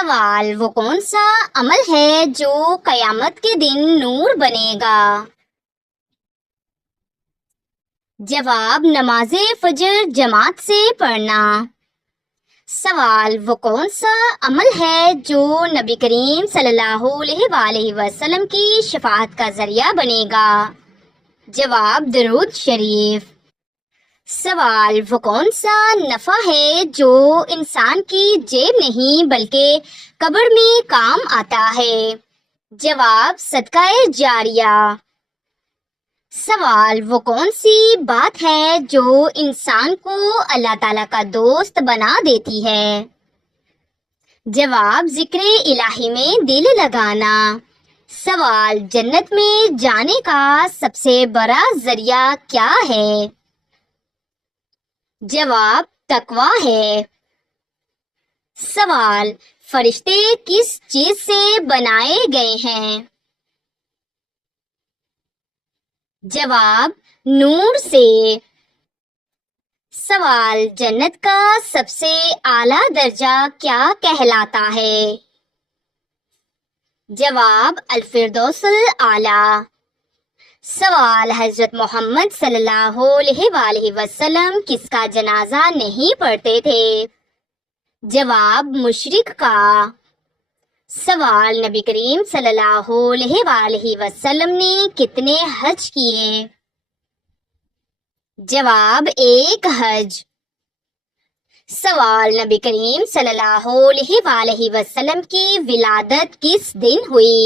سوال: وہ کون سا عمل ہے جو قیامت کے دن نور بنے گا؟ جواب: نماز فجر جماعت سے پڑھنا۔ سوال: وہ کون سا عمل ہے جو نبی کریم صلی اللہ علیہ وآلہ وسلم کی شفاعت کا ذریعہ بنے گا؟ جواب: درود شریف۔ سوال: وہ کون سا نفع ہے جو انسان کی جیب نہیں بلکہ قبر میں کام آتا ہے؟ جواب: صدقہ جاریہ۔ سوال: وہ کون سی بات ہے جو انسان کو اللہ تعالیٰ کا دوست بنا دیتی ہے؟ جواب: ذکر الہی میں دل لگانا۔ سوال: جنت میں جانے کا سب سے بڑا ذریعہ کیا ہے؟ جواب: تقویٰ ہے۔ سوال: فرشتے کس چیز سے بنائے گئے ہیں؟ جواب: نور سے۔ سوال: جنت کا سب سے اعلیٰ درجہ کیا کہلاتا ہے؟ جواب: الفردوس الاعلیٰ۔ سوال: حضرت محمد صلی اللہ علیہ وآلہ وسلم کس کا جنازہ نہیں پڑھتے تھے؟ جواب: مشرک کا۔ سوال: نبی کریم صلی اللہ علیہ وآلہ وسلم نے کتنے حج کیے؟ جواب: 1 حج۔ سوال: نبی کریم صلی اللہ علیہ وآلہ وسلم کی ولادت کس دن ہوئی؟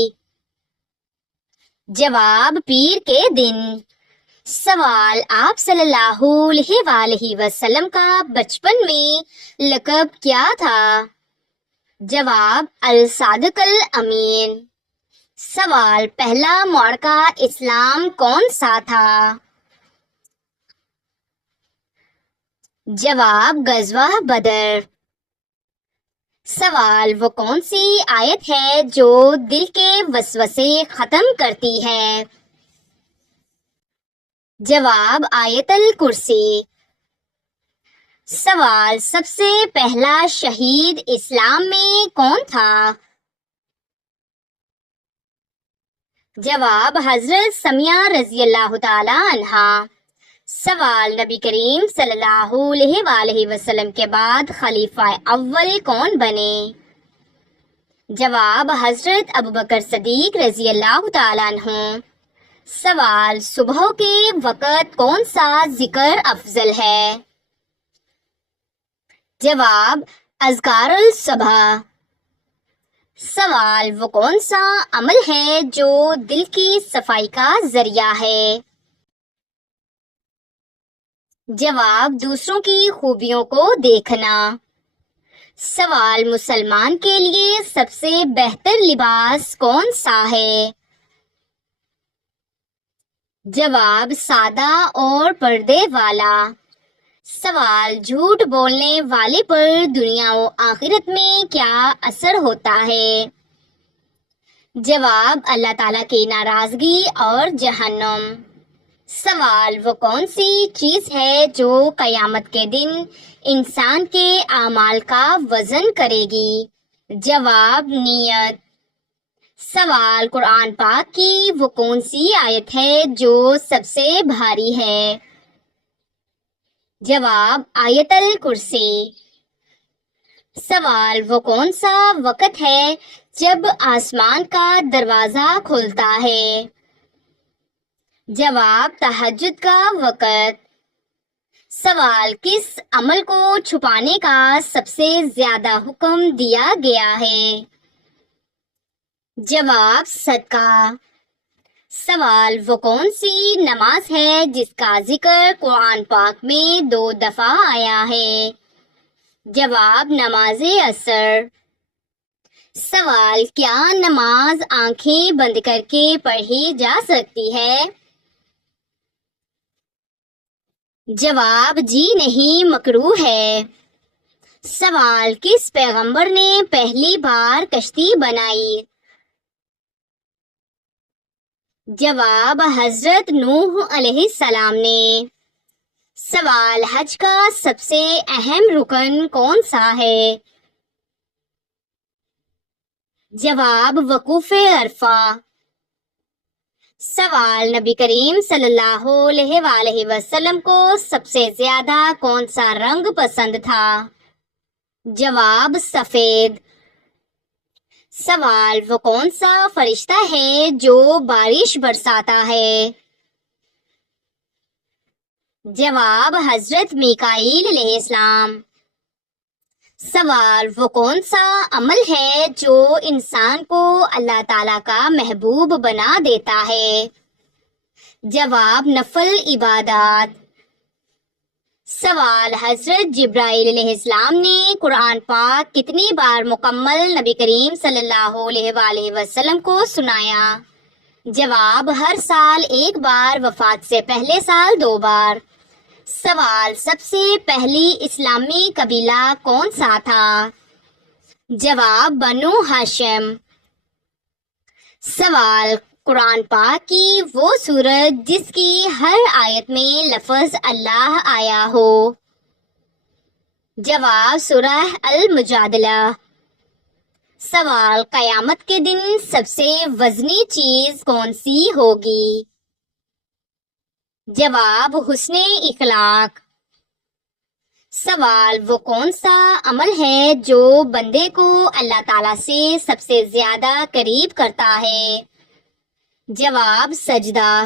جواب: پیر کے دن۔ سوال: آپ صلی اللہ علیہ وآلہ وسلم کا بچپن میں لقب کیا تھا؟ جواب: الصادق الامین۔ سوال: پہلا معرکہ اسلام کون سا تھا؟ جواب: غزوہ بدر۔ سوال: وہ کون سی آیت ہے جو دل کے وسوسے ختم کرتی ہے؟ جواب: آیت الکرسی۔ سوال: سب سے پہلا شہید اسلام میں کون تھا؟ جواب: حضرت سمیہ رضی اللہ تعالی عنہا۔ سوال: نبی کریم صلی اللہ علیہ وآلہ وسلم کے بعد خلیفہ اول کون بنے؟ جواب: حضرت ابوبکر صدیق رضی اللہ تعالی عنہ۔ سوال: صبح کے وقت کون سا ذکر افضل ہے؟ جواب: اذکار الصبح۔ سوال: وہ کون سا عمل ہے جو دل کی صفائی کا ذریعہ ہے؟ جواب: دوسروں کی خوبیوں کو دیکھنا۔ سوال: مسلمان کے لیے سب سے بہتر لباس کون سا ہے؟ جواب: سادہ اور پردے والا۔ سوال: جھوٹ بولنے والے پر دنیا و آخرت میں کیا اثر ہوتا ہے؟ جواب: اللہ تعالیٰ کی ناراضگی اور جہنم۔ سوال: وہ کون سی چیز ہے جو قیامت کے دن انسان کے اعمال کا وزن کرے گی؟ جواب: نیت۔ سوال: قرآن پاک کی وہ کون سی آیت ہے جو سب سے بھاری ہے؟ جواب: آیت الکرسی۔ سوال: وہ کون سا وقت ہے جب آسمان کا دروازہ کھلتا ہے؟ جواب: تہجد کا وقت۔ سوال: کس عمل کو چھپانے کا سب سے زیادہ حکم دیا گیا ہے؟ جواب: صدقہ۔ سوال: وہ کون سی نماز ہے جس کا ذکر قرآن پاک میں 2 دفعہ آیا ہے؟ جواب: نماز عصر۔ سوال: کیا نماز آنکھیں بند کر کے پڑھی جا سکتی ہے؟ جواب: جی نہیں، مکروہ ہے۔ سوال: کس پیغمبر نے پہلی بار کشتی بنائی؟ جواب: حضرت نوح علیہ السلام نے۔ سوال: حج کا سب سے اہم رکن کون سا ہے؟ جواب وقوف عرفہ. سوال نبی کریم صلی اللہ علیہ وآلہ وسلم کو سب سے زیادہ کون سا رنگ پسند تھا؟ جواب سفید. سوال وہ کون سا فرشتہ ہے جو بارش برساتا ہے؟ جواب حضرت میکائیل علیہ السلام. سوال وہ کون سا عمل ہے جو انسان کو اللہ تعالیٰ کا محبوب بنا دیتا ہے؟ جواب نفل عبادات. سوال حضرت جبرائیل علیہ السلام نے قرآن پاک کتنی بار مکمل نبی کریم صلی اللہ علیہ وآلہ وسلم کو سنایا؟ جواب ہر سال 1 بار، وفات سے پہلے سال 2 بار. سوال سب سے پہلی اسلامی قبیلہ کون سا تھا؟ جواب بنو ہاشم. سوال قرآن پاک کی وہ سورت جس کی ہر آیت میں لفظ اللہ آیا ہو؟ جواب سورہ المجادلہ. سوال قیامت کے دن سب سے وزنی چیز کون سی ہوگی؟ جواب حسن اخلاق. سوال وہ کون سا عمل ہے جو بندے کو اللہ تعالیٰ سے سب سے زیادہ قریب کرتا ہے؟ جواب سجدہ.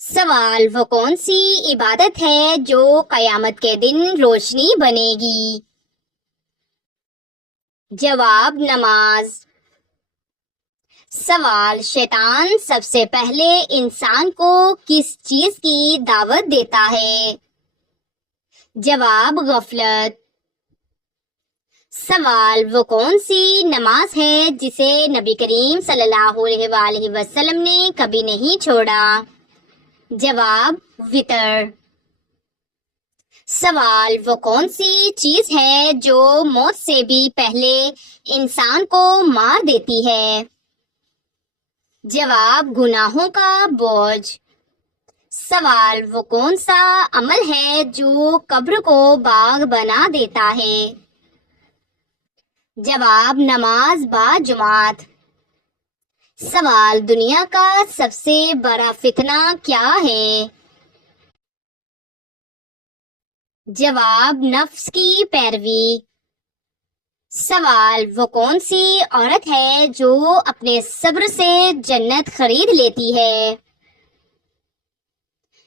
سوال وہ کون سی عبادت ہے جو قیامت کے دن روشنی بنے گی؟ جواب نماز. سوال شیطان سب سے پہلے انسان کو کس چیز کی دعوت دیتا ہے؟ جواب غفلت. سوال وہ کون سی نماز ہے جسے نبی کریم صلی اللہ علیہ وآلہ وسلم نے کبھی نہیں چھوڑا؟ جواب وتر. سوال وہ کون سی چیز ہے جو موت سے بھی پہلے انسان کو مار دیتی ہے؟ جواب گناہوں کا بوجھ. سوال وہ کون سا عمل ہے جو قبر کو باغ بنا دیتا ہے؟ جواب نماز با جماعت. سوال دنیا کا سب سے بڑا فتنہ کیا ہے؟ جواب نفس کی پیروی. سوال وہ کون سی عورت ہے جو اپنے صبر سے جنت خرید لیتی ہے؟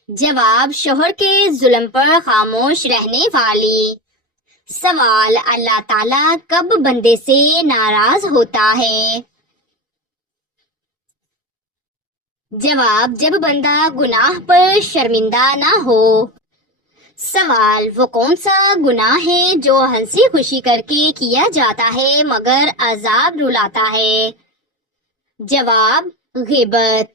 جواب شوہر کے ظلم پر خاموش رہنے والی. سوال اللہ تعالیٰ کب بندے سے ناراض ہوتا ہے؟ جواب جب بندہ گناہ پر شرمندہ نہ ہو. سوال وہ کون سا گناہ ہے جو ہنسی خوشی کر کے کیا جاتا ہے مگر عذاب رلاتا ہے؟ جواب غیبت.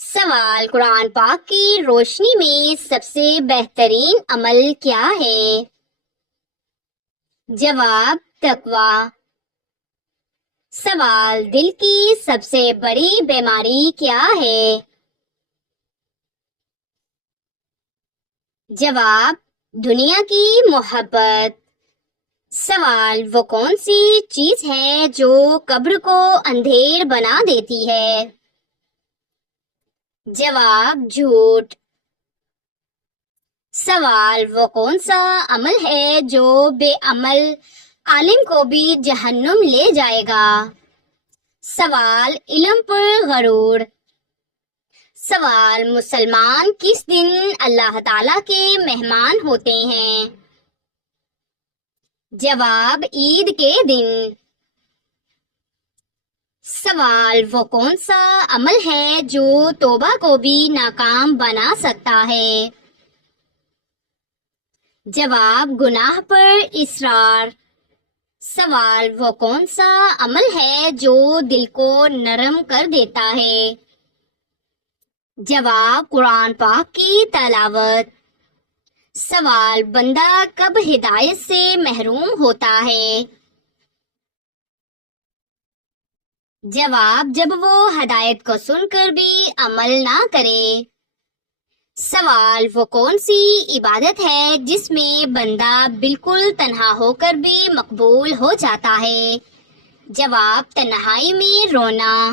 سوال قرآن پاک کی روشنی میں سب سے بہترین عمل کیا ہے؟ جواب تقوی. سوال دل کی سب سے بڑی بیماری کیا ہے؟ جواب دنیا کی محبت. سوال وہ کون سی چیز ہے جو قبر کو اندھیر بنا دیتی ہے؟ جواب جھوٹ. سوال وہ کون سا عمل ہے جو بے عمل عالم کو بھی جہنم لے جائے گا؟ سوال علم پر غرور. سوال مسلمان کس دن اللہ تعالیٰ کے مہمان ہوتے ہیں؟ جواب عید کے دن. سوال وہ کون سا عمل ہے جو توبہ کو بھی ناکام بنا سکتا ہے؟ جواب گناہ پر اصرار. سوال وہ کون سا عمل ہے جو دل کو نرم کر دیتا ہے؟ جواب قرآن پاک کی تلاوت. سوال بندہ کب ہدایت سے محروم ہوتا ہے؟ جواب جب وہ ہدایت کو سن کر بھی عمل نہ کرے. سوال وہ کون سی عبادت ہے جس میں بندہ بالکل تنہا ہو کر بھی مقبول ہو جاتا ہے؟ جواب تنہائی میں رونا۔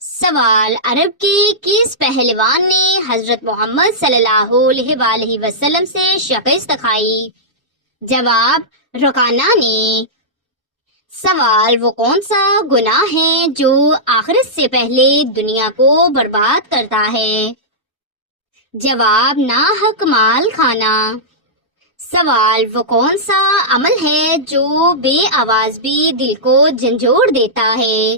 سوال عرب کے کس پہلوان نے حضرت محمد صلی اللہ علیہ وآلہ وسلم سے شکست کھائی؟ جواب رکانہ نے۔ سوال وہ کون سا گناہ ہے جو آخرت سے پہلے دنیا کو برباد کرتا ہے؟ جواب ناحق مال کھانا۔ سوال وہ کون سا عمل ہے جو بے آواز بھی دل کو جھنجھوڑ دیتا ہے؟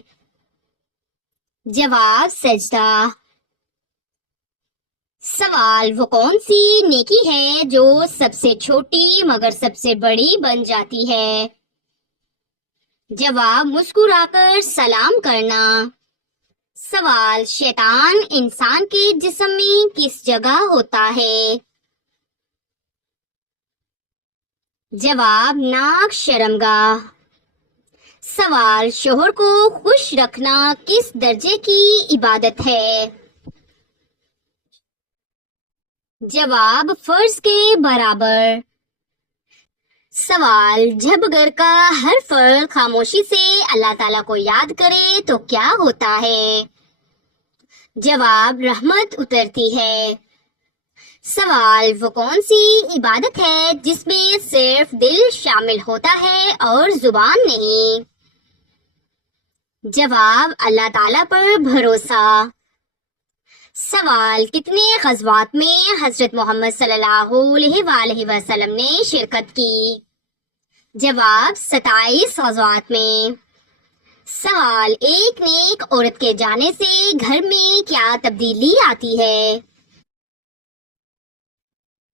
جواب سجدہ۔ سوال وہ کون سی نیکی ہے جو سب سے چھوٹی مگر سب سے بڑی بن جاتی ہے؟ جواب مسکرا کر سلام کرنا۔ سوال شیطان انسان کے جسم میں کس جگہ ہوتا ہے؟ جواب ناک شرمگاہ۔ سوال شوہر کو خوش رکھنا کس درجے کی عبادت ہے؟ جواب فرض کے برابر۔ سوال جب گھر کا ہر فرد خاموشی سے اللہ تعالیٰ کو یاد کرے تو کیا ہوتا ہے؟ جواب رحمت اترتی ہے۔ سوال وہ کون سی عبادت ہے جس میں صرف دل شامل ہوتا ہے اور زبان نہیں؟ جواب اللہ تعالیٰ پر بھروسہ۔ سوال کتنے غزوات میں حضرت محمد صلی اللہ علیہ وآلہ وسلم نے شرکت کی؟ جواب 27 غزوات میں۔ سوال ایک نیک عورت کے جانے سے گھر میں کیا تبدیلی آتی ہے؟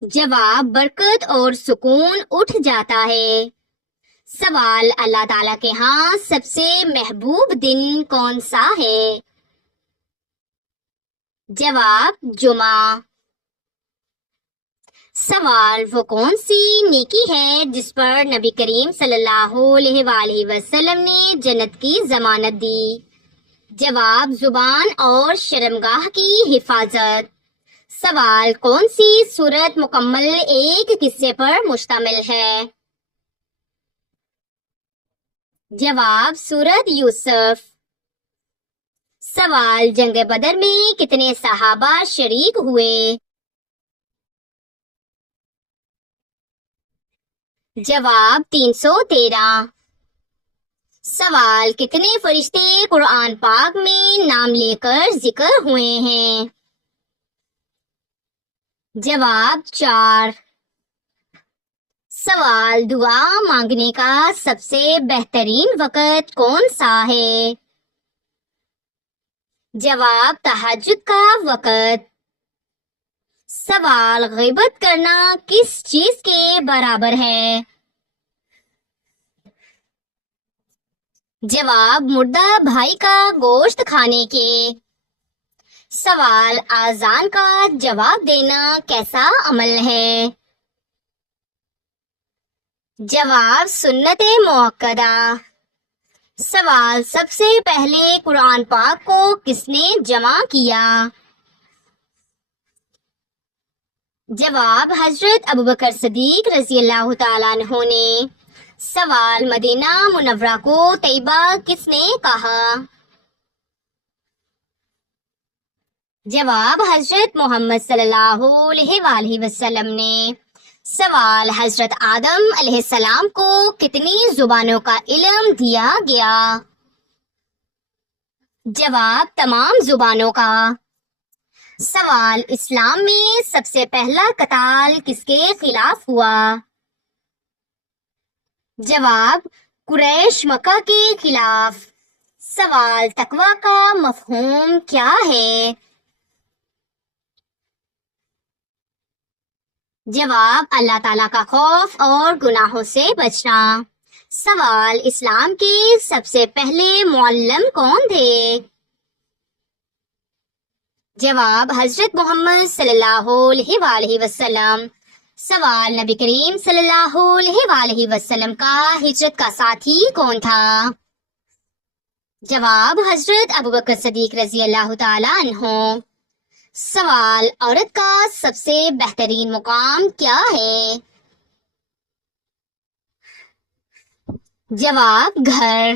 جواب برکت اور سکون اٹھ جاتا ہے۔ سوال اللہ تعالیٰ کے ہاں سب سے محبوب دن کون سا ہے؟ جواب جمعہ۔ سوال وہ کون سی نیکی ہے جس پر نبی کریم صلی اللہ علیہ وآلہ وسلم نے جنت کی ضمانت دی؟ جواب زبان اور شرمگاہ کی حفاظت۔ سوال کون سی سورت مکمل ایک قصے پر مشتمل ہے؟ جواب سورت یوسف۔ سوال جنگ بدر میں کتنے صحابہ شریک ہوئے؟ جواب 313۔ سوال کتنے فرشتے قرآن پاک میں نام لے کر ذکر ہوئے ہیں؟ جواب 4۔ سوال دعا مانگنے کا سب سے بہترین وقت کون سا ہے؟ جواب تہجد کا وقت۔ سوال غیبت کرنا کس چیز کے برابر ہے؟ جواب مردہ بھائی کا گوشت کھانے کے۔ سوال آذان کا جواب دینا کیسا عمل ہے؟ جواب سنت موقدہ۔ سوال سب سے پہلے قرآن پاک کو کس نے جمع کیا؟ جواب حضرت ابوبکر صدیق رضی اللہ تعالیٰ عنہ نے۔ سوال مدینہ منورہ کو طیبہ کس نے کہا؟ جواب حضرت محمد صلی اللہ علیہ وآلہ وسلم نے۔ سوال حضرت آدم علیہ السلام کو کتنی زبانوں کا علم دیا گیا؟ جواب تمام زبانوں کا۔ سوال اسلام میں سب سے پہلا قتال کس کے خلاف ہوا؟ جواب قریش مکہ کے خلاف۔ سوال تقوی کا مفہوم کیا ہے؟ جواب اللہ تعالیٰ کا خوف اور گناہوں سے بچنا۔ سوال اسلام کے سب سے پہلے معلم کون تھے؟ جواب حضرت محمد صلی اللہ علیہ وآلہ وسلم۔ سوال نبی کریم صلی اللہ علیہ وآلہ وسلم کا ہجرت کا ساتھی کون تھا؟ جواب حضرت ابوبکر صدیق رضی اللہ تعالیٰ عنہ۔ سوال: عورت کا سب سے بہترین مقام کیا ہے؟ جواب: گھر۔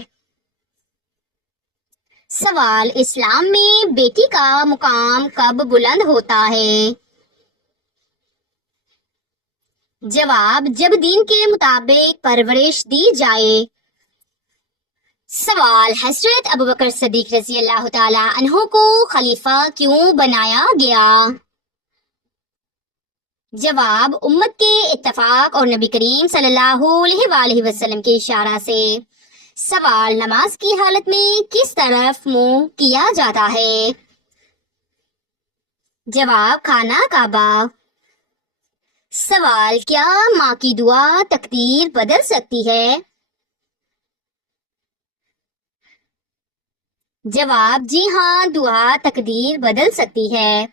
سوال: اسلام میں بیٹی کا مقام کب بلند ہوتا ہے؟ جواب: جب دین کے مطابق پرورش دی جائے۔ سوال: حضرت ابوبکر صدیق رضی اللہ تعالی عنہ کو خلیفہ کیوں بنایا گیا؟ جواب: امت کے اتفاق اور نبی کریم صلی اللہ علیہ وآلہ وسلم کے اشارہ سے۔ سوال: نماز کی حالت میں کس طرف منہ کیا جاتا ہے؟ جواب: خانہ کعبہ۔ سوال: کیا ماں کی دعا تقدیر بدل سکتی ہے؟ جواب: جی ہاں، دعا تقدیر بدل سکتی ہے۔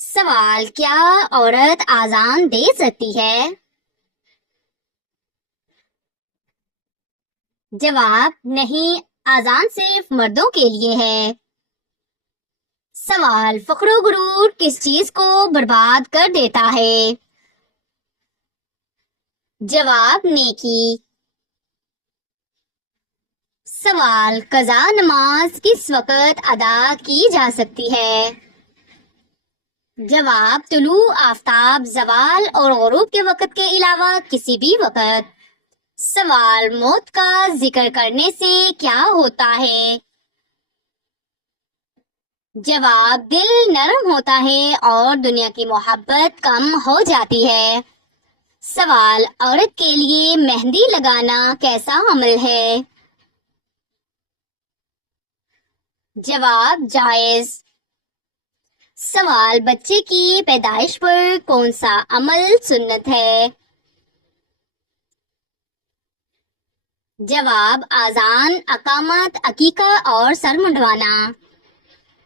سوال: کیا عورت اذان دے سکتی ہے؟ جواب: نہیں، اذان صرف مردوں کے لیے ہے۔ سوال: فخر و غرور کس چیز کو برباد کر دیتا ہے؟ جواب: نیکی۔ سوال: قضا نماز کس وقت ادا کی جا سکتی ہے؟ جواب: طلوع آفتاب، زوال اور غروب کے وقت کے علاوہ کسی بھی وقت۔ سوال: موت کا ذکر کرنے سے کیا ہوتا ہے؟ جواب: دل نرم ہوتا ہے اور دنیا کی محبت کم ہو جاتی ہے۔ سوال: عورت کے لیے مہندی لگانا کیسا عمل ہے؟ جواب: جائز۔ سوال: بچے کی پیدائش پر کون سا عمل سنت ہے؟ جواب: آذان، اقامت، عقیقہ اور سر منڈوانا۔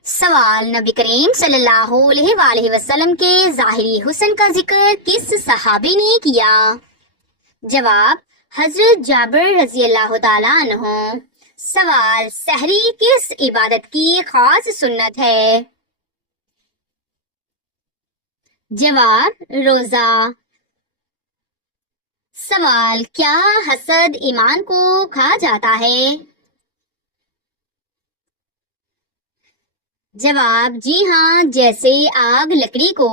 سوال: نبی کریم صلی اللہ علیہ وآلہ وسلم کے ظاہری حسن کا ذکر کس صحابی نے کیا؟ جواب: حضرت جابر رضی اللہ تعالیٰ عنہ۔ سوال: سحری کس عبادت کی خاص سنت ہے؟ جواب: روزہ۔ سوال: کیا حسد ایمان کو کھا جاتا ہے؟ جواب: جی ہاں، جیسے آگ لکڑی کو۔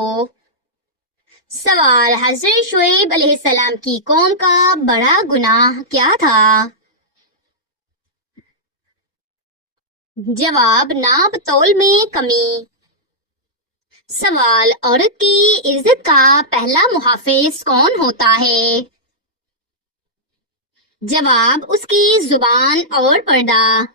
سوال: حضرت شعیب علیہ السلام کی قوم کا بڑا گناہ کیا تھا؟ جواب: ناپ تول میں کمی۔ سوال: عورت کی عزت کا پہلا محافظ کون ہوتا ہے؟ جواب: اس کی زبان اور پردہ۔